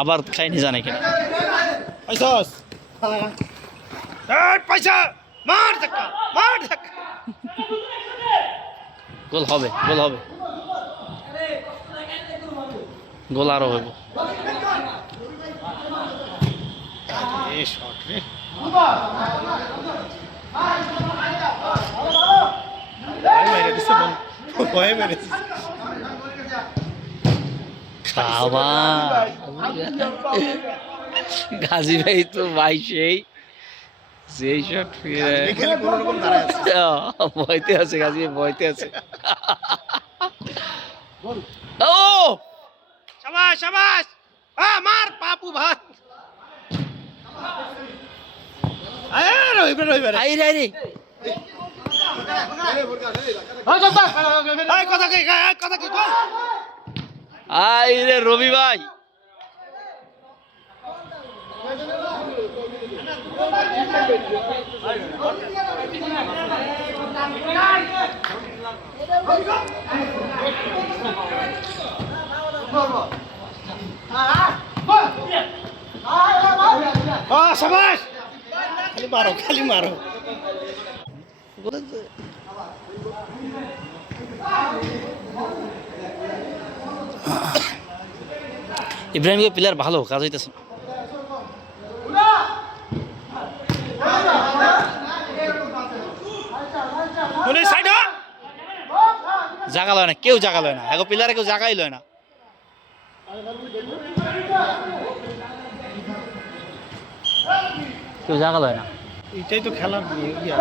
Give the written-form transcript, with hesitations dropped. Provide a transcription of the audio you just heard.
আবার খাইনি জানে কিনা পয়সাস পয়সা মার ধাক্কা মার ধাক্কা গোল হবে গোল হবে গোল আরো হইব এ শট রে ভাই মেরে দিছে বল ভয় মেরে দিছে খাওয়া গাজী ভাই তো ভাই সেই শট খেলে কোনো রকম দাঁড়ায় আছে ভয়তে আছে গাজী ভাই ভয়তে আছে ও শাবাশ শাবাশ মার পাপু ভাই আয় রইবে রইবে আই রে রে কথা কি কথা কি কই আই রে রবি ভাই শাবাশ খালি মারো ইব্রাহিম প্লেয়ার ভালো কাজ হইতেছে জাগা লয় না কেউ জাগা লয় না এখন প্লেয়ারে কেউ জাগাই লয় না কেউ জাগা লয় না এটাই তো খেলার ইয়ে